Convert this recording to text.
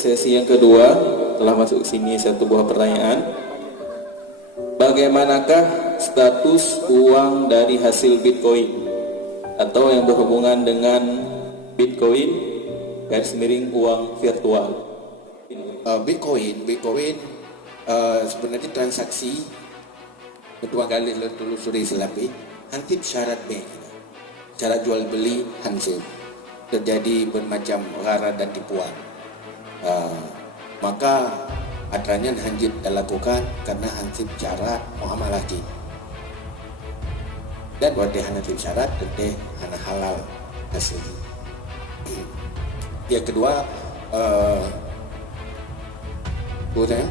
sesi yang kedua telah masuk sini satu buah pertanyaan. Bagaimanakah status uang dari hasil Bitcoin atau yang berhubungan dengan Bitcoin garis miring uang virtual? Bitcoin sebenarnya transaksi kedua kali telusuri selapi hansip syarat bank, syarat jual beli hansip terjadi bermacam gharar dan tipuan. Maka adanya hansip dilakukan karena hansip syarat muamalah lagi dan waktu hansip syarat tentu hana halal hasil. Yang kedua, boleh